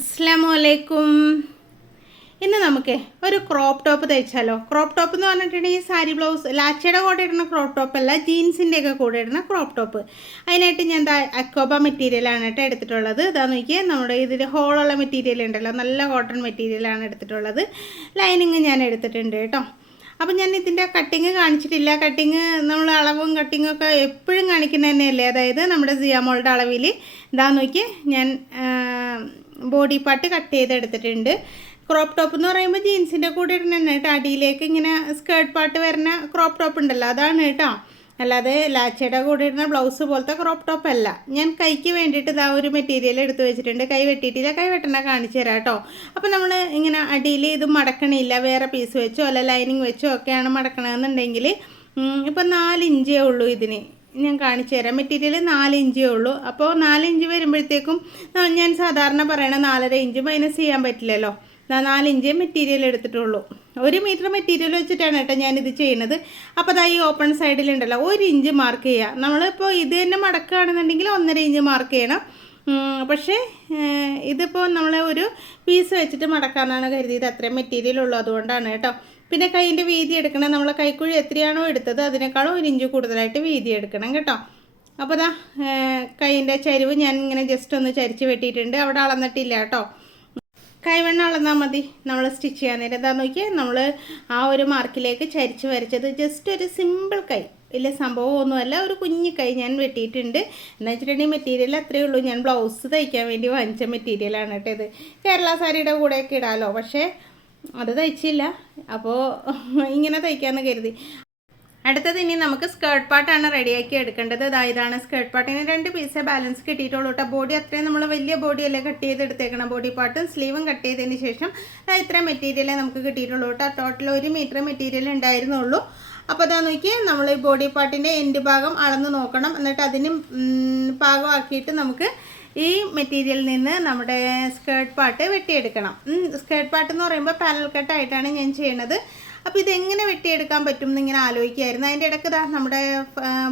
അസ്സാം വലൈക്കും ഇന്ന് നമുക്ക് ഒരു ക്രോപ്പ് ടോപ്പ് തയ്ച്ചാലോ? ക്രോപ്പ് ടോപ്പ് എന്ന് പറഞ്ഞിട്ടുണ്ടെങ്കിൽ സാരി ബ്ലൗസ് ലാച്ചയുടെ കൂടെ ഇടുന്ന ക്രോപ്പ് ടോപ്പ് അല്ല ജീൻസിന്റെ ഒക്കെ കൂടെ ഇടുന്ന ക്രോപ്പ് ടോപ്പ് അതിനായിട്ട് ഞാൻ അക്കോബ മെറ്റീരിയലാണ് കേട്ടോ എടുത്തിട്ടുള്ളത്. ഇതാ നോക്കിയാൽ നമ്മുടെ ഇതിൽ ഹോളുള്ള മെറ്റീരിയൽ ഉണ്ടല്ലോ നല്ല കോട്ടൺ മെറ്റീരിയലാണ് എടുത്തിട്ടുള്ളത്. ലൈനിങ് ഞാൻ എടുത്തിട്ടുണ്ട് കേട്ടോ. അപ്പം ഞാൻ ഇതിന്റെ കട്ടിങ് കാണിച്ചിട്ടില്ല. കട്ടിങ് നമ്മൾ അളവും കട്ടിങ്ങും ഒക്കെ എപ്പോഴും കാണിക്കുന്നതന്നെയല്ലേ അതായത് നമ്മുടെ സിയാമോളുടെ അളവിൽ ഇതാ നോക്കി ഞാൻ ബോഡി പാർട്ട് കട്ട് ചെയ്തെടുത്തിട്ടുണ്ട്. ക്രോപ്പ് ടോപ്പ് എന്ന് പറയുമ്പോൾ ജീൻസിന്റെ കൂടെ ഇടുന്ന കേട്ടോ. അടിയിലേക്ക് ഇങ്ങനെ സ്കേർട്ട് പാർട്ട് വരുന്ന ക്രോപ്പ് ടോപ്പ് ഉണ്ടല്ലോ അതാണ് കേട്ടോ. അല്ലാതെ ലാച്ചയുടെ കൂടെ ഇടുന്ന ബ്ലൗസ് പോലത്തെ ക്രോപ്പ് ടോപ്പ് അല്ല. ഞാൻ കൈക്ക് വേണ്ടിയിട്ട് ഇതാ ഒരു മെറ്റീരിയൽ എടുത്ത് വെച്ചിട്ടുണ്ട്. കൈ വെട്ടിയിട്ടില്ല കൈ വെട്ടണ കാണിച്ചു തരാം കേട്ടോ. അപ്പോൾ നമ്മൾ ഇങ്ങനെ അടിയിൽ ഇത് മടക്കണില്ല. വേറെ പീസ് വെച്ചോ അല്ല ലൈനിങ് വെച്ചോ ഒക്കെയാണ് മടക്കണമെന്നുണ്ടെങ്കിൽ ഇപ്പം നാലിഞ്ചേ ഉള്ളൂ ഇതിന്. ഞാൻ കാണിച്ചു തരാം. മെറ്റീരിയൽ നാല് ഇഞ്ചേ ഉള്ളൂ. അപ്പോൾ നാല് ഇഞ്ച് വരുമ്പോഴത്തേക്കും ഞാൻ സാധാരണ പറയണ നാലര ഇഞ്ച് മൈനസ് ചെയ്യാൻ പറ്റില്ലല്ലോ. നാല് ഇഞ്ച് മെറ്റീരിയൽ എടുത്തിട്ടുള്ളൂ. ഒരു മീറ്റർ മെറ്റീരിയൽ വെച്ചിട്ടാണ് കേട്ടോ ഞാനിത് ചെയ്യുന്നത് അപ്പോൾ അതാ ഈ ഓപ്പൺ സൈഡിലുണ്ടല്ലോ ഒരു ഇഞ്ച് മാർക്ക് ചെയ്യുക നമ്മളിപ്പോൾ ഇത് തന്നെ മടക്കുകയാണെന്നുണ്ടെങ്കിൽ ഒന്നര ഇഞ്ച് മാർക്ക് ചെയ്യണം. പക്ഷേ ഇതിപ്പോൾ നമ്മളെ ഒരു പീസ് വെച്ചിട്ട് മടക്കാമെന്നാണ് കരുതിയത്. അത്രയും മെറ്റീരിയൽ ഉള്ളൂ അതുകൊണ്ടാണ് കേട്ടോ. പിന്നെ കൈയിന്റെ വീതി എടുക്കണം. നമ്മൾ കൈക്കുഴി എത്രയാണോ എടുത്തത് അതിനേക്കാളും ഒരു ഇഞ്ച് കൂടുതലായിട്ട് വീതി എടുക്കണം കേട്ടോ. അപ്പോൾ ദാ കൈയിന്റെ ചരിവ് ഞാൻ ഇങ്ങനെ ജസ്റ്റ് ഒന്ന് ചരിച്ച് വെട്ടിയിട്ടുണ്ട്. അവിടെ അളന്നിട്ടില്ല കേട്ടോ. കൈവെണ്ണ അളന്നാൽ മതി. നമ്മൾ സ്റ്റിച്ച് ചെയ്യാൻ നേരം. എന്താ നോക്കിയാൽ നമ്മൾ ആ ഒരു മാർക്കിലേക്ക് ചരിച്ച് വരച്ചത്. ജസ്റ്റ് ഒരു സിമ്പിൾ കൈ. വലിയ സംഭവമൊന്നുമല്ല ഒരു കുഞ്ഞു കൈ ഞാൻ വെട്ടിയിട്ടുണ്ട്. എന്ന് വെച്ചിട്ടുണ്ടെങ്കിൽ മെറ്റീരിയൽ അത്രയേ ഉള്ളൂ. ഞാൻ ബ്ലൗസ് തയ്ക്കാൻ വേണ്ടി വാങ്ങിച്ച മെറ്റീരിയലാണ് കേട്ടോ ഇത്. കേരള സാരിയുടെ കൂടെയൊക്കെ ഇടാമല്ലോ പക്ഷേ അത് തയ്ച്ചില്ല. അപ്പോൾ ഇങ്ങനെ തയ്ക്കാമെന്ന് കരുതി. അടുത്തത് ഇനി നമുക്ക് സ്കേർട്ട് പാട്ടാണ് റെഡിയാക്കി എടുക്കേണ്ടത്. ഇതാ ഇതാണ് സ്കേർട്ട് പാട്ടിന് രണ്ട് പീസേ ബാലൻസ് കിട്ടിയിട്ടുള്ളൂ കേട്ടോ ബോഡി അത്രയും നമ്മൾ വലിയ ബോഡിയല്ലേ കട്ട് ചെയ്തെടുത്തേക്കണം ബോഡി പാർട്ടും സ്ലീവും കട്ട് ചെയ്തതിന് ശേഷം ദാ ഇത്രയും മെറ്റീരിയലേ നമുക്ക് കിട്ടിയിട്ടുള്ളൂ കേട്ടോ ടോട്ടൽ ഒരു മീറ്റർ മെറ്റീരിയൽ ഉണ്ടായിരുന്നുള്ളൂ. അപ്പോൾ അതാ നോക്കി നമ്മൾ ഈ ബോഡി പാർട്ടിന്റെ എൻഡ് ഭാഗം അളന്ന് നോക്കണം. എന്നിട്ട് അതിന് പാകമാക്കിയിട്ട് നമുക്ക് ഈ മെറ്റീരിയലിൽ നിന്ന് നമ്മുടെ സ്കേർട്ട് പാർട്ട് വെട്ടിയെടുക്കണം. സ്കേർട്ട് പാർട്ട് എന്ന് പറയുമ്പോൾ പാനൽ കട്ടായിട്ടാണ് ഞാൻ ചെയ്യണത്. അപ്പോൾ ഇതെങ്ങനെ വെട്ടിയെടുക്കാൻ പറ്റും എന്നിങ്ങനെ ആലോചിക്കുമായിരുന്നു അതിന്റെ ഇടയ്ക്ക് ഇതാ നമ്മുടെ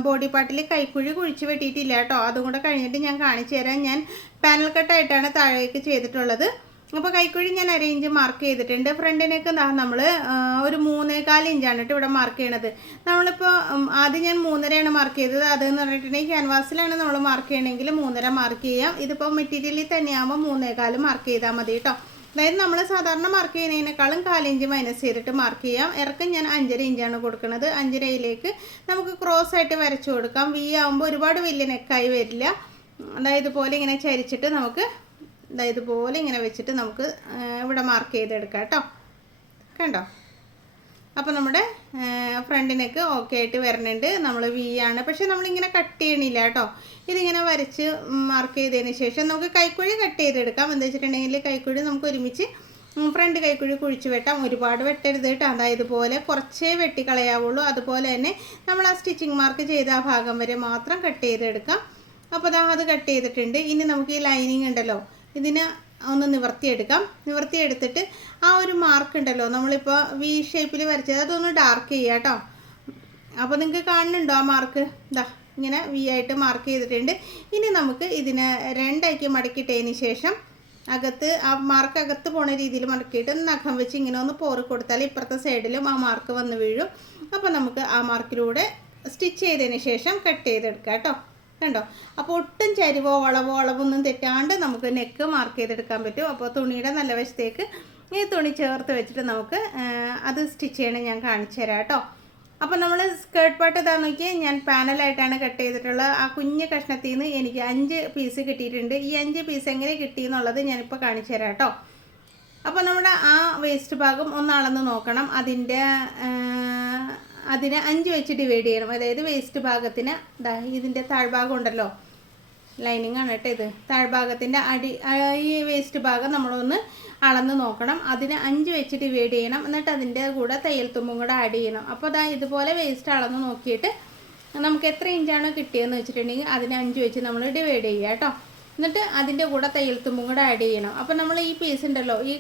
ബോഡി പാർട്ടിൽ കൈക്കുഴി കുഴിച്ച് വെട്ടിയിട്ടില്ല കേട്ടോ. അതും കൂടെ കഴിഞ്ഞിട്ട് ഞാൻ കാണിച്ചു തരാം. ഞാൻ പാനൽ കട്ടായിട്ടാണ് താഴേക്ക് ചെയ്തിട്ടുള്ളത്. അപ്പോൾ കൈക്കുഴി ഞാൻ അര ഇഞ്ച് മാർക്ക് ചെയ്തിട്ടുണ്ട് ഫ്രണ്ടിനേക്ക് നമ്മൾ ഒരു മൂന്നേകാൽ ഇഞ്ചാണ് കേട്ടോ ഇവിടെ മാർക്ക് ചെയ്യണത്. നമ്മളിപ്പോൾ ആദ്യം ഞാൻ മൂന്നരയാണ് മാർക്ക് ചെയ്തത്. അതെന്ന് പറഞ്ഞിട്ടുണ്ടെങ്കിൽ ക്യാൻവാസിലാണ് നമ്മൾ മാർക്ക് ചെയ്യണമെങ്കിൽ മൂന്നര മാർക്ക് ചെയ്യാം. ഇതിപ്പോൾ മെറ്റീരിയലിൽ തന്നെയാകുമ്പോൾ മൂന്നേകാൽ മാർക്ക് ചെയ്താൽ മതി കേട്ടോ അതായത് നമ്മൾ സാധാരണ മാർക്ക് ചെയ്യുന്നതിനേക്കാളും കാലിഞ്ച് മൈനസ് ചെയ്തിട്ട് മാർക്ക് ചെയ്യാം. ഇറക്കം ഞാൻ അഞ്ചര ഇഞ്ചാണ് കൊടുക്കുന്നത് അഞ്ചരയിലേക്ക് നമുക്ക് ക്രോസ് ആയിട്ട് വരച്ചു കൊടുക്കാം. വി ആകുമ്പോൾ ഒരുപാട് വലിയ നെക്കായി വരില്ല. അതായത് പോലെ ഇങ്ങനെ ചരിച്ചിട്ട് നമുക്ക് ഇതുപോലെ ഇങ്ങനെ വെച്ചിട്ട് നമുക്ക് ഇവിടെ മാർക്ക് ചെയ്തെടുക്കാം കേട്ടോ. കണ്ടോ? അപ്പോൾ നമ്മുടെ ഫ്രണ്ടിനൊക്കെ ഓക്കെ ആയിട്ട് വരുന്നുണ്ട്. നമ്മൾ വി ആണ്. പക്ഷെ നമ്മളിങ്ങനെ കട്ട് ചെയ്യണില്ല കേട്ടോ. ഇതിങ്ങനെ വരച്ച് മാർക്ക് ചെയ്തതിന് ശേഷം നമുക്ക് കൈക്കുഴി കട്ട് ചെയ്തെടുക്കാം. എന്താ വെച്ചിട്ടുണ്ടെങ്കിൽ കൈക്കുഴി നമുക്ക് ഒരുമിച്ച് ഫ്രണ്ട് കൈക്കുഴി കുഴിച്ച് വെട്ടാം. ഒരുപാട് വെട്ടരുത് കേട്ടോ. അതായത് ഇതുപോലെ കുറച്ചേ വെട്ടിക്കളയാവുള്ളൂ അതുപോലെ തന്നെ നമ്മൾ ആ സ്റ്റിച്ചിങ് മാർക്ക് ചെയ്ത ആ ഭാഗം വരെ മാത്രം കട്ട് ചെയ്തെടുക്കാം. അപ്പോൾ അത് കട്ട് ചെയ്തിട്ടുണ്ട്. ഇനി നമുക്ക് ഈ ലൈനിങ് ഉണ്ടല്ലോ. ഇതിന് ഒന്ന് നിവർത്തിയെടുക്കാം. നിവർത്തിയെടുത്തിട്ട് ആ ഒരു മാർക്ക് ഉണ്ടല്ലോ നമ്മളിപ്പോൾ വി ഷേപ്പിൽ വരച്ചത് അതൊന്ന് ഡാർക്ക് ചെയ്യുക കേട്ടോ അപ്പോൾ നിങ്ങൾക്ക് കാണുന്നുണ്ടോ ആ മാർക്ക് ഇതാ ഇങ്ങനെ വി ആയിട്ട് മാർക്ക് ചെയ്തിട്ടുണ്ട്. ഇനി നമുക്ക് ഇതിനെ രണ്ടാക്കി മടക്കിയിട്ടതിന് ശേഷം അകത്ത് ആ മാർക്ക് അകത്ത് പോണ രീതിയിൽ മടക്കിയിട്ട് നഖം വെച്ച് ഇങ്ങനെ ഒന്ന് പോറി കൊടുത്താൽ ഇപ്പുറത്തെ സൈഡിലും ആ മാർക്ക് വന്ന് വീഴും. അപ്പോൾ നമുക്ക് ആ മാർക്കിലൂടെ സ്റ്റിച്ച് ചെയ്തതിന് ശേഷം കട്ട് ചെയ്തെടുക്കാം കേട്ടോ കണ്ടോ? അപ്പോൾ ഒട്ടും ചരിവോ വളവോ അളവൊന്നും തെറ്റാണ്ട് നമുക്ക് നെക്ക് മാർക്ക് ചെയ്തെടുക്കാൻ പറ്റും. അപ്പോൾ തുണിയുടെ നല്ല വശത്തേക്ക് ഈ തുണി ചേർത്ത് വെച്ചിട്ട് നമുക്ക് അത് സ്റ്റിച്ച് ചെയ്യണം ഞാൻ കാണിച്ചു തരാം കേട്ടോ. അപ്പോൾ നമ്മൾ സ്കേർട്ട് പാട്ട് ഇതാ നോക്കിയാൽ ഞാൻ പാനലായിട്ടാണ് കട്ട് ചെയ്തിട്ടുള്ളത്. ആ കുഞ്ഞു കഷ്ണത്തിൽ നിന്ന് എനിക്ക് അഞ്ച് പീസ് കിട്ടിയിട്ടുണ്ട്. ഈ അഞ്ച് പീസ് എങ്ങനെ കിട്ടി എന്നുള്ളത് ഞാനിപ്പോൾ കാണിച്ചു തരാം കേട്ടോ. അപ്പോൾ നമ്മുടെ ആ വേസ്റ്റ് ഭാഗം ഒന്ന് അളന്ന് നോക്കണം. അതിന്റെ അതിനെ അഞ്ച് വെച്ച് ഡിവൈഡ് ചെയ്യണം. അതായത് വേസ്റ്റ് ഭാഗത്തിന് ദാ ഇതിന്റെ താഴ്ഭാഗം ഉണ്ടല്ലോ. ലൈനിങ് ആണ് കേട്ടോ ഇത്. താഴ്ഭാഗത്തിന്റെ അടി ഈ വേസ്റ്റ് ഭാഗം നമ്മളൊന്ന് അളന്ന് നോക്കണം. അതിന് അഞ്ച് വെച്ച് ഡിവൈഡ് ചെയ്യണം. എന്നിട്ട് അതിന്റെ കൂടെ തയ്യൽ തുമ്പും കൂടെ ആഡ് ചെയ്യണം. അപ്പോൾ അതാ ഇതുപോലെ വേസ്റ്റ് അളന്ന് നോക്കിയിട്ട് നമുക്ക് എത്ര ഇഞ്ചാണോ കിട്ടിയതെന്ന് വെച്ചിട്ടുണ്ടെങ്കിൽ അതിന് അഞ്ച് വെച്ച് നമ്മൾ ഡിവൈഡ് ചെയ്യുക കേട്ടോ. എന്നിട്ട് അതിന്റെ കൂടെ തയ്യൽ തുമ്പും കൂടെ ആഡ് ചെയ്യണം. അപ്പോൾ നമ്മൾ ഈ പീസ് ഉണ്ടല്ലോ ഈ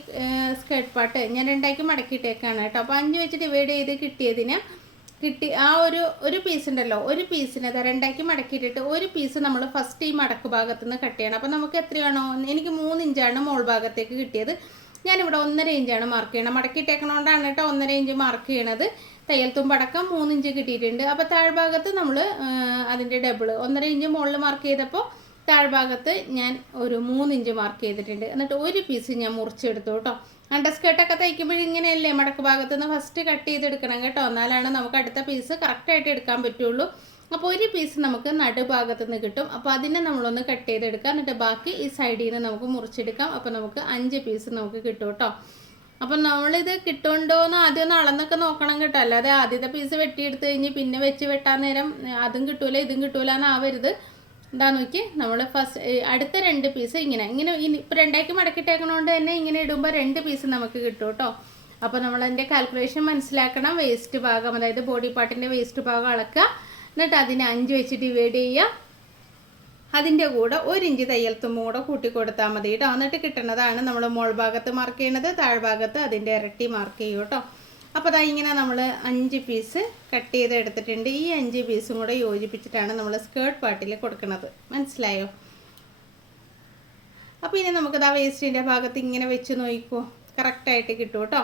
സ്കേർട്ട് പാട്ട് ഞാൻ രണ്ടാക്കി മടക്കിയിട്ടേക്കാണ് കേട്ടോ. അപ്പോൾ അഞ്ച് വെച്ച് ഡിവൈഡ് ചെയ്ത് കിട്ടിയതിന് കിട്ടി ആ ഒരു ഒരു പീസ് ഉണ്ടല്ലോ ഒരു പീസിനെ രണ്ടാക്കി മടക്കിയിട്ടിട്ട് ഒരു പീസ് നമ്മൾ ഫസ്റ്റ് ഈ മടക്ക് ഭാഗത്ത് നിന്ന് കട്ട് ചെയ്യണം. അപ്പോൾ നമുക്ക് എത്രയാണോ എനിക്ക് മൂന്ന് ഇഞ്ചാണ് മോൾ ഭാഗത്തേക്ക് കിട്ടിയത്. ഞാനിവിടെ ഒന്നര ഇഞ്ചാണ് മാർക്ക് ചെയ്യണം മടക്കിയിട്ടേക്കണോണ്ടാണ് കേട്ടോ ഒന്നര ഇഞ്ച് മാർക്ക് ചെയ്യണത്. തയ്യൽ തുമ്പടക്കം മൂന്ന് ഇഞ്ച് കിട്ടിയിട്ടുണ്ട്. അപ്പോൾ താഴ്ഭാഗത്ത് നമ്മൾ അതിന്റെ ഡബിൾ ഒന്നര ഇഞ്ച് മുകളിൽ മാർക്ക് ചെയ്തപ്പോൾ താഴ്ഭാഗത്ത് ഞാൻ ഒരു മൂന്ന് ഇഞ്ച് മാർക്ക് ചെയ്തിട്ടുണ്ട്. എന്നിട്ട് ഒരു പീസ് ഞാൻ മുറിച്ചെടുത്തു കേട്ടോ. അണ്ടർ സ്കേർട്ടൊക്കെ തയ്ക്കുമ്പോൾ ഇങ്ങനെയല്ലേ മടക്ക് ഭാഗത്ത് നിന്ന് ഫസ്റ്റ് കട്ട് ചെയ്തെടുക്കണം കേട്ടോ. എന്നാലാണ് നമുക്ക് അടുത്ത പീസ് കറക്റ്റായിട്ട് എടുക്കാൻ പറ്റുള്ളൂ. അപ്പോൾ ഒരു പീസ് നമുക്ക് നടുഭാഗത്ത് നിന്ന് കിട്ടും. അപ്പോൾ അതിനെ നമ്മളൊന്ന് കട്ട് ചെയ്തെടുക്കാം. എന്നിട്ട് ബാക്കി ഈ സൈഡിൽ നിന്ന് നമുക്ക് മുറിച്ചെടുക്കാം. അപ്പോൾ നമുക്ക് അഞ്ച് പീസ് നമുക്ക് കിട്ടും കേട്ടോ. അപ്പം നമ്മളിത് കിട്ടുന്നുണ്ടോയെന്ന് ആദ്യം ഒന്ന് അളന്നൊക്കെ നോക്കണം കേട്ടോ. അല്ലാതെ ആദ്യത്തെ പീസ് വെട്ടിയെടുത്ത് കഴിഞ്ഞ് പിന്നെ വെച്ച് വെട്ടാൻ നേരം അതും കിട്ടൂല ഇതും കിട്ടൂല എന്നാവരുത് എന്താ നോക്കി നമ്മൾ ഫസ്റ്റ് അടുത്ത രണ്ട് പീസ് ഇങ്ങനെ ഇങ്ങനെ ഇപ്പം രണ്ടാക്കി മടക്കിട്ടേക്കണോണ്ട് തന്നെ ഇങ്ങനെ ഇടുമ്പോൾ രണ്ട് പീസ് നമുക്ക് കിട്ടും കേട്ടോ അപ്പോൾ നമ്മൾ അതിന്റെ കാൽക്കുലേഷൻ മനസ്സിലാക്കണം വേസ്റ്റ് ഭാഗം അതായത് ബോഡി പാർട്ടിന്റെ വേസ്റ്റ് ഭാഗം അളക്കുക. എന്നിട്ട് അതിനെ അഞ്ച് വെച്ച് ഡിവൈഡ് ചെയ്യുക. അതിന്റെ കൂടെ ഒരു ഇഞ്ച് തയ്യൽ തുമ്പും കൂടെ കൂട്ടി കൊടുത്താൽ മതി കേട്ടോ എന്നിട്ട് കിട്ടുന്നതാണ് നമ്മൾ മോൾ ഭാഗത്ത് മാർക്ക് ചെയ്യണത് താഴ്ഭാഗത്ത് അതിന്റെ ഇരട്ടി മാർക്ക് ചെയ്യും കേട്ടോ അപ്പോൾ അതാ ഇങ്ങനെ നമ്മൾ അഞ്ച് പീസ് കട്ട് ചെയ്ത് എടുത്തിട്ടുണ്ട്. ഈ അഞ്ച് പീസും കൂടെ യോജിപ്പിച്ചിട്ടാണ് നമ്മൾ സ്കേർട്ട് പാർട്ടിൽ കൊടുക്കുന്നത് മനസ്സിലായോ? അപ്പോൾ ഇനി നമുക്കത് ആ വേസ്റ്റിന്റെ ഭാഗത്ത് ഇങ്ങനെ വെച്ച് നോക്കിക്കോ. കറക്റ്റായിട്ട് കിട്ടും കേട്ടോ.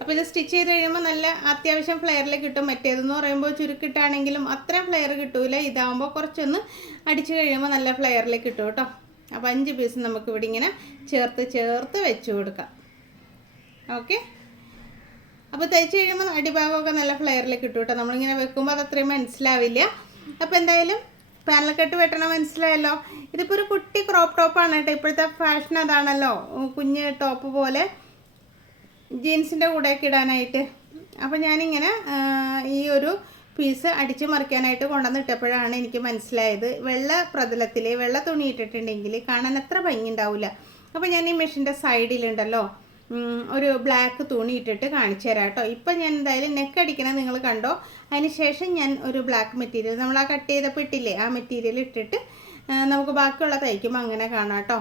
അപ്പോൾ ഇത് സ്റ്റിച്ച് ചെയ്ത് കഴിയുമ്പോൾ നല്ല അത്യാവശ്യം ഫ്ലെയറിൽ കിട്ടും. മറ്റേതെന്ന് പറയുമ്പോൾ ചുരുക്കിട്ടാണെങ്കിലും അത്ര ഫ്ലെയർ കിട്ടൂല. ഇതാകുമ്പോൾ കുറച്ചൊന്ന് അടിച്ച് കഴിയുമ്പോൾ നല്ല ഫ്ലെയറിൽ കിട്ടും കേട്ടോ. അപ്പോൾ അഞ്ച് പീസ് നമുക്കിവിടെ ഇങ്ങനെ ചേർത്ത് ചേർത്ത് വെച്ച് കൊടുക്കാം. ഓക്കെ അപ്പോൾ തയ്ച്ച് കഴിയുമ്പോൾ അടിഭാഗമൊക്കെ നല്ല ഫ്ലെയറിൽ കിട്ടും കേട്ടോ. നമ്മളിങ്ങനെ വെക്കുമ്പോൾ അത് അത്രയും മനസ്സിലാവില്ല. അപ്പോൾ എന്തായാലും പാനൽ കട്ട് വെട്ടണം മനസ്സിലായല്ലോ? ഇതിപ്പോൾ ഒരു കുട്ടി ക്രോപ്പ് ടോപ്പാണ് കേട്ടോ. ഇപ്പോഴത്തെ ഫാഷൻ അതാണല്ലോ. കുഞ്ഞ് ടോപ്പ് പോലെ ജീൻസിന്റെ കൂടെയൊക്കെ ഇടാനായിട്ട്. അപ്പോൾ ഞാനിങ്ങനെ ഈ ഒരു പീസ് അടിച്ച് മറിക്കാനായിട്ട് കൊണ്ടുവന്നിട്ടപ്പോഴാണ് എനിക്ക് മനസ്സിലായത്. വെള്ള പ്രതലത്തിൽ വെള്ള തുണി ഇട്ടിട്ടുണ്ടെങ്കിൽ കാണാൻ അത്ര ഭംഗി ഉണ്ടാവില്ല അപ്പോൾ ഞാൻ ഈ മെഷീന്റെ സൈഡിലുണ്ടല്ലോ ഒരു ബ്ലാക്ക് തുണി ഇട്ടിട്ട് കാണിച്ചു തരാം കേട്ടോ. ഇപ്പം ഞാൻ എന്തായാലും നെക്ക് അടിക്കണം നിങ്ങൾ കണ്ടോ? അതിന് ശേഷം ഞാൻ ഒരു ബ്ലാക്ക് മെറ്റീരിയൽ നമ്മൾ ആ കട്ട് ചെയ്തപ്പോൾ ഇട്ടില്ലേ ആ മെറ്റീരിയൽ ഇട്ടിട്ട് നമുക്ക് ബാക്കിയുള്ള തയ്ക്കുമ്പോൾ അങ്ങനെ കാണാം കേട്ടോ.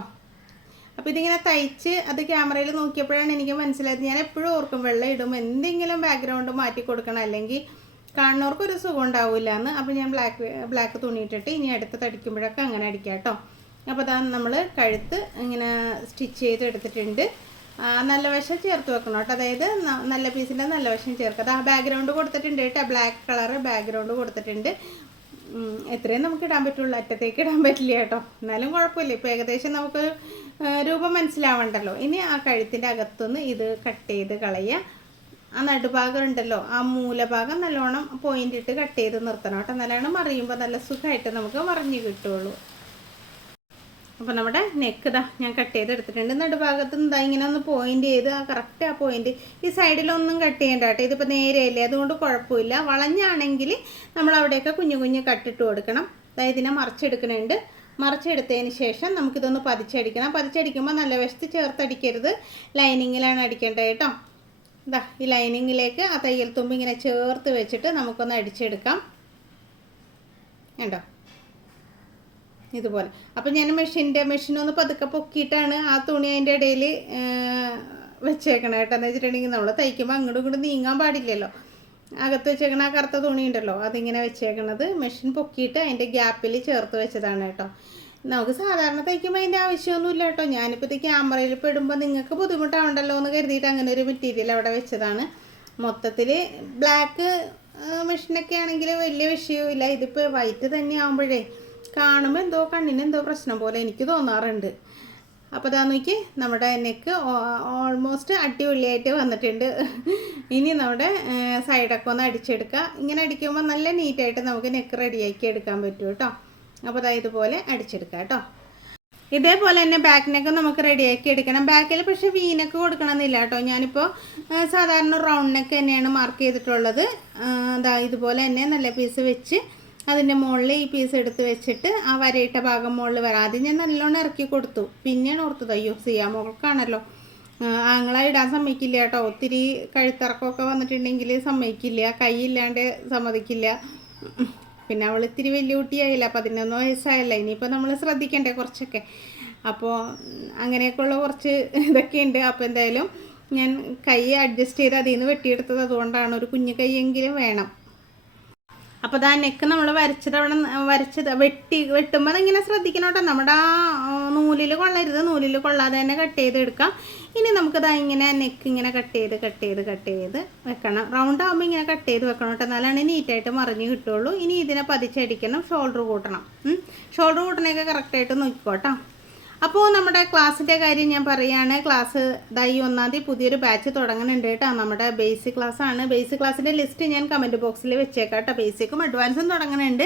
അപ്പോൾ ഇതിങ്ങനെ തയ്ച്ച് അത് ക്യാമറയിൽ നോക്കിയപ്പോഴാണ് എനിക്ക് മനസ്സിലായത്. ഞാൻ എപ്പോഴും ഓർക്കും വെള്ളം ഇടും എന്തെങ്കിലും ബാക്ക്ഗ്രൗണ്ട് മാറ്റി കൊടുക്കണം അല്ലെങ്കിൽ കാണുന്നവർക്ക് ഒരു സുഖം ഉണ്ടാവില്ല എന്ന്. അപ്പോൾ ഞാൻ ബ്ലാക്ക് ബ്ലാക്ക് തുണി ഇട്ടിട്ട് ഇനി അടുത്ത് തടിക്കുമ്പോഴൊക്കെ അങ്ങനെ അടിക്കാം കേട്ടോ. അപ്പോൾ അതാണ് നമ്മൾ കഴുത്ത് ഇങ്ങനെ സ്റ്റിച്ച് ചെയ്ത് എടുത്തിട്ടുണ്ട്. നല്ല വശം ചേർത്ത് വെക്കണം കേട്ടോ. അതായത് നല്ല പീസിന്റെ നല്ല വശം ചേർക്കുക. ആ ബാക്ക്ഗ്രൗണ്ട് കൊടുത്തിട്ടുണ്ട് കേട്ടോ. ബ്ലാക്ക് കളർ ബാക്ക്ഗ്രൗണ്ട് കൊടുത്തിട്ടുണ്ട്. എത്രയും നമുക്ക് ഇടാൻ പറ്റുള്ളൂ. അറ്റത്തേക്ക് ഇടാൻ പറ്റില്ല കേട്ടോ. എന്നാലും കുഴപ്പമില്ല. ഇപ്പോൾ ഏകദേശം നമുക്ക് രൂപം മനസ്സിലാവണ്ടല്ലോ. ഇനി ആ കഴുത്തിന്റെ അകത്തുനിന്ന് ഇത് കട്ട് ചെയ്ത് കളയുക. ആ നടുഭാഗം ഉണ്ടല്ലോ. ആ മൂലഭാഗം നല്ലോണം പോയിന്റ് ഇട്ട് കട്ട് ചെയ്ത് നിർത്തണം കേട്ടോ. നല്ലോണം മറിയുമ്പോൾ നല്ല സുഖമായിട്ട് നമുക്ക് മറിഞ്ഞ് കിട്ടുള്ളൂ. അപ്പോൾ നമ്മുടെ നെക്ക് ഇതാ ഞാൻ കട്ട് ചെയ്ത് എടുത്തിട്ടുണ്ട് നടുഭാഗത്ത് നിന്ന് ഇതാ ഇങ്ങനെ ഒന്ന് പോയിന്റ് ചെയ്ത് ആ കറക്റ്റ് ആ പോയിന്റ് ഈ സൈഡിലൊന്നും കട്ട് ചെയ്യേണ്ട കേട്ടോ. ഇതിപ്പോൾ നേരെയല്ലേ? അതുകൊണ്ട് കുഴപ്പമില്ല. വളഞ്ഞാണെങ്കിൽ നമ്മൾ അവിടെയൊക്കെ കുഞ്ഞു കുഞ്ഞു കട്ടിട്ട് കൊടുക്കണം. അതായത് ഇതിനെ മറിച്ചെടുക്കണുണ്ട് മറിച്ചെടുത്തതിന് ശേഷം നമുക്കിതൊന്ന് പതിച്ചടിക്കണം. പതിച്ചടിക്കുമ്പോൾ നല്ല വശത്ത് ചേർത്തടിക്കരുത്. ലൈനിങ്ങിലാണ് അടിക്കേണ്ടത് കേട്ടോ. ഇതാ ഈ ലൈനിങ്ങിലേക്ക് ആ തയ്യൽ തുമ്പ് ഇങ്ങനെ ചേർത്ത് വെച്ചിട്ട് നമുക്കൊന്ന് അടിച്ചെടുക്കാം. കണ്ടോ? ഇതുപോലെ. അപ്പം ഞാൻ മെഷീന്റെ മെഷീൻ ഒന്ന് പതുക്കെ പൊക്കിയിട്ടാണ് ആ തുണി അതിന്റെ ഇടയിൽ വെച്ചേക്കണം കേട്ടോ. എന്ന് വെച്ചിട്ടുണ്ടെങ്കിൽ നമ്മൾ തയ്ക്കുമ്പോൾ അങ്ങോട്ടും ഇങ്ങോട്ടും നീങ്ങാൻ പാടില്ലല്ലോ. അകത്ത് വെച്ചേക്കണ ആ കറുത്ത തുണി ഉണ്ടല്ലോ അതിങ്ങനെ വെച്ചേക്കണത് മെഷീൻ പൊക്കിയിട്ട് അതിന്റെ ഗ്യാപ്പിൽ ചേർത്ത് വെച്ചതാണ് കേട്ടോ. നമുക്ക് സാധാരണ തയ്ക്കുമ്പോൾ അതിന്റെ ആവശ്യമൊന്നുമില്ല കേട്ടോ. ഞാനിപ്പോൾ ഇത് ക്യാമറയിൽ പെടുമ്പോൾ നിങ്ങൾക്ക് ബുദ്ധിമുട്ടാവണ്ടല്ലോ എന്ന് കരുതിയിട്ട് അങ്ങനെ ഒരു മെറ്റീരിയൽ അവിടെ വെച്ചതാണ്. മൊത്തത്തിൽ ബ്ലാക്ക് മെഷീനൊക്കെ ആണെങ്കിൽ വലിയ വിഷയമില്ല ഇതിപ്പോൾ വൈറ്റ് തന്നെ ആകുമ്പോഴേ കാണുമ്പോൾ എന്തോ കണ്ണിന് എന്തോ പ്രശ്നം പോലെ എനിക്ക് തോന്നാറുണ്ട്. അപ്പോൾ ഇതാ നോക്കി നമ്മുടെ നെക്ക് ഓൾമോസ്റ്റ് അടിപൊളിയായിട്ട് വന്നിട്ടുണ്ട്. ഇനി നമ്മുടെ സൈഡൊക്കെ ഒന്ന് അടിച്ചെടുക്കുക ഇങ്ങനെ അടിക്കുമ്പോൾ നല്ല നീറ്റായിട്ട് നമുക്ക് നെക്ക് റെഡിയാക്കി എടുക്കാൻ പറ്റും കേട്ടോ. അപ്പോൾ അതായത് ഇതുപോലെ അടിച്ചെടുക്കാം കേട്ടോ. ഇതേപോലെ തന്നെ ബാക്കിനൊക്കെ നമുക്ക് റെഡിയാക്കി എടുക്കണം. ബാക്കിൽ പക്ഷേ വീനൊക്കെ കൊടുക്കണമെന്നില്ല കേട്ടോ. ഞാനിപ്പോൾ സാധാരണ റൗണ്ട് നെക്ക് തന്നെയാണ് മാർക്ക് ചെയ്തിട്ടുള്ളത്. അതായത് ഇതുപോലെ തന്നെ നല്ല പീസ് വെച്ച് അതിന്റെ മുകളിൽ ഈ പീസ് എടുത്ത് വെച്ചിട്ട് ആ വരയിട്ട ഭാഗം മുകളിൽ വരാതെ ഞാൻ നല്ലോണം ഇറക്കി കൊടുത്തു. പിന്നെയാണ് ഓർത്തത് അയ്യോ സിയാ മുകൾക്കാണല്ലോ ആങ്ങളെ ഇടാൻ സമ്മതിക്കില്ല കേട്ടോ. ഒത്തിരി കഴുത്തിറക്കമൊക്കെ വന്നിട്ടുണ്ടെങ്കിൽ സമ്മതിക്കില്ല കൈയില്ലാണ്ട് സമ്മതിക്കില്ല. പിന്നെ അവൾ ഇത്തിരി വലിയ കുട്ടിയായില്ല പതിനൊന്ന് വയസ്സായല്ല. ഇനിയിപ്പോൾ നമ്മൾ ശ്രദ്ധിക്കണ്ടേ കുറച്ചൊക്കെ. അപ്പോൾ അങ്ങനെയൊക്കെയുള്ള കുറച്ച് ഇതൊക്കെ ഉണ്ട്. അപ്പോൾ എന്തായാലും ഞാൻ കൈ അഡ്ജസ്റ്റ് ചെയ്ത് അതിൽ നിന്ന് വെട്ടിയെടുത്തത് അതുകൊണ്ടാണ്. ഒരു കുഞ്ഞു കൈയെങ്കിലും വേണം. അപ്പോൾ ദാ നെക്ക് നമ്മൾ വരച്ചത് അവിടെ വരച്ചത് വെട്ടി വെട്ടുമ്പോൾ അതിങ്ങനെ ശ്രദ്ധിക്കണം കേട്ടോ. നമ്മുടെ ആ നൂലിൽ കൊള്ളരുത്. നൂലിൽ കൊള്ളാതെ തന്നെ കട്ട് ചെയ്തെടുക്കാം ഇനി നമുക്ക് ദാ ഇങ്ങനെ നെക്ക് ഇങ്ങനെ കട്ട് ചെയ്ത് കട്ട് ചെയ്ത് കട്ട് ചെയ്ത് വെക്കണം. റൗണ്ട് ആകുമ്പോൾ ഇങ്ങനെ കട്ട് ചെയ്ത് വെക്കണം കേട്ടോ. എന്നാലാണ് നീറ്റായിട്ട് മറിഞ്ഞ് കിട്ടുള്ളൂ. ഇനി ഇതിനെ പതിച്ചടിക്കണം. ഷോൾഡർ കൂട്ടണം. ഷോൾഡർ കൂട്ടണയൊക്കെ കറക്റ്റായിട്ട് നോക്കിക്കോട്ടോ അപ്പോൾ നമ്മുടെ ക്ലാസ്സിന്റെ കാര്യം ഞാൻ പറയുകയാണ് ക്ലാസ് ഇതായി ഒന്നാം തീയതി പുതിയൊരു ബാച്ച് തുടങ്ങുന്നുണ്ട് കേട്ടോ. നമ്മുടെ ബേസിക് ക്ലാസ് ആണ്. ബേസിക് ക്ലാസ്സിന്റെ ലിസ്റ്റ് ഞാൻ കമന്റ് ബോക്സിൽ വെച്ചേക്കാം കേട്ടോ. ബേസിക്കും അഡ്വാൻസും തുടങ്ങുന്നുണ്ട്.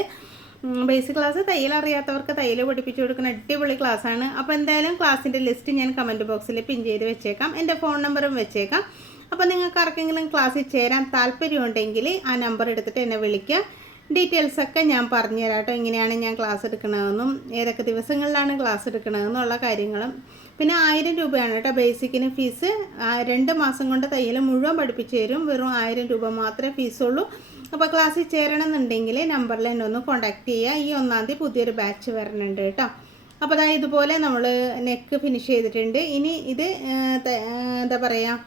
ബേസിക് ക്ലാസ് തയ്യൽ അറിയാത്തവർക്ക് തയ്യൽ പഠിപ്പിച്ചു കൊടുക്കുന്ന അടിപൊളി ക്ലാസ്സാണ് അപ്പോൾ എന്തായാലും ക്ലാസ്സിന്റെ ലിസ്റ്റ് ഞാൻ കമന്റ് ബോക്സിൽ പിൻ ചെയ്ത് വെച്ചേക്കാം. എന്റെ ഫോൺ നമ്പറും വെച്ചേക്കാം. അപ്പോൾ നിങ്ങൾക്ക് ആർക്കെങ്കിലും ക്ലാസ്സിൽ ചേരാൻ താല്പര്യമുണ്ടെങ്കിൽ ആ നമ്പർ എടുത്തിട്ട് എന്നെ വിളിക്കുക. ഡീറ്റെയിൽസ് ഒക്കെ ഞാൻ പറഞ്ഞുതരാം കേട്ടോ. എങ്ങനെയാണ് ഞാൻ ക്ലാസ് എടുക്കണതെന്നും ഏതൊക്കെ ദിവസങ്ങളിലാണ് ക്ലാസ് എടുക്കണതെന്നുള്ള കാര്യങ്ങളും. പിന്നെ ആയിരം രൂപയാണ് കേട്ടോ ബേസിക്കിന് ഫീസ് രണ്ട് മാസം കൊണ്ട് തയ്യൽ മുഴുവൻ പഠിപ്പിച്ചു തരും. വെറും ആയിരം രൂപ മാത്രമേ ഫീസുള്ളൂ അപ്പോൾ ക്ലാസ്സിൽ ചേരണം എന്നുണ്ടെങ്കിൽ നമ്പറിൽ എന്നെ ഒന്ന് കോൺടാക്റ്റ് ചെയ്യുക. ഈ ഒന്നാം തീയതി പുതിയൊരു ബാച്ച് വരണുണ്ട് കേട്ടോ. അപ്പോൾ അതായത് ഇതുപോലെ നമ്മൾ നെക്ക് ഫിനിഷ് ചെയ്തിട്ടുണ്ട്. ഇനി ഇത് എന്താ പറയുക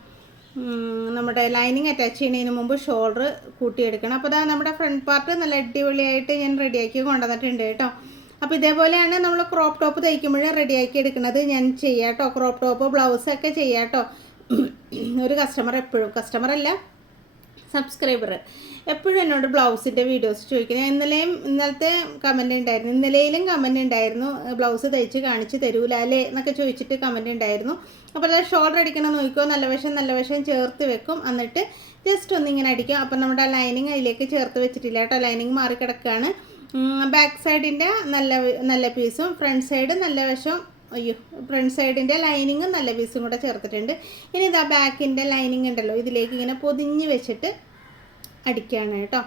നമ്മുടെ ലൈനിങ് അറ്റാച്ച് ചെയ്യുന്നതിന് മുമ്പ് ഷോൾഡർ കൂട്ടിയെടുക്കണം. അപ്പോൾ അതാ നമ്മുടെ ഫ്രണ്ട് പാർട്ട് നല്ല അടിപൊളിയായിട്ട് ഞാൻ റെഡിയാക്കി കൊണ്ടുവന്നിട്ടുണ്ട് കേട്ടോ. അപ്പോൾ ഇതേപോലെയാണ് നമ്മൾ ക്രോപ്പ് ടോപ്പ് തയ്ക്കുമ്പോഴും റെഡിയാക്കി എടുക്കുന്നത്. ഞാൻ ചെയ്യാം കേട്ടോ ക്രോപ്പ് ടോപ്പ് ബ്ലൗസൊക്കെ ചെയ്യാം കേട്ടോ ഒരു കസ്റ്റമർ എപ്പോഴും കസ്റ്റമർ അല്ല സബ്സ്ക്രൈബർ എപ്പോഴും എന്നോട് ബ്ലൗസിന്റെ വീഡിയോസ് ചോദിക്കുന്നത് ഇന്നലെയും ഇന്നലത്തെ കമന്റ് ഉണ്ടായിരുന്നു ഇന്നലെയിലും കമന്റ് ഉണ്ടായിരുന്നു ബ്ലൗസ് തയ്ച്ച് കാണിച്ച് തരൂല അല്ലേ എന്നൊക്കെ ചോദിച്ചിട്ട് കമന്റ് ഉണ്ടായിരുന്നു അപ്പോൾ അത് ഷോൾഡർ അടിക്കണം നോക്കിക്കോ. നല്ല വശം നല്ല വശം ചേർത്ത് വെക്കും. എന്നിട്ട് ജസ്റ്റ് ഒന്നിങ്ങനെ അടിക്കും. അപ്പം നമ്മുടെ ലൈനിങ് അതിലേക്ക് ചേർത്ത് വെച്ചിട്ടില്ല കേട്ടോ. ലൈനിങ് മാറി കിടക്കുകയാണ് ബാക്ക് സൈഡിന്റെ നല്ല നല്ല പീസും ഫ്രണ്ട് സൈഡ് നല്ല വശം അയ്യോ ഫ്രണ്ട് സൈഡിന്റെ ലൈനിങ്ങും നല്ല പീസും കൂടെ ചേർത്തിട്ടുണ്ട്. ഇനി ഇതാ ബാക്കിന്റെ ലൈനിങ് ഉണ്ടല്ലോ ഇതിലേക്ക് ഇങ്ങനെ പൊതിഞ്ഞ് വെച്ചിട്ട് അടിക്കുകയാണ് കേട്ടോ.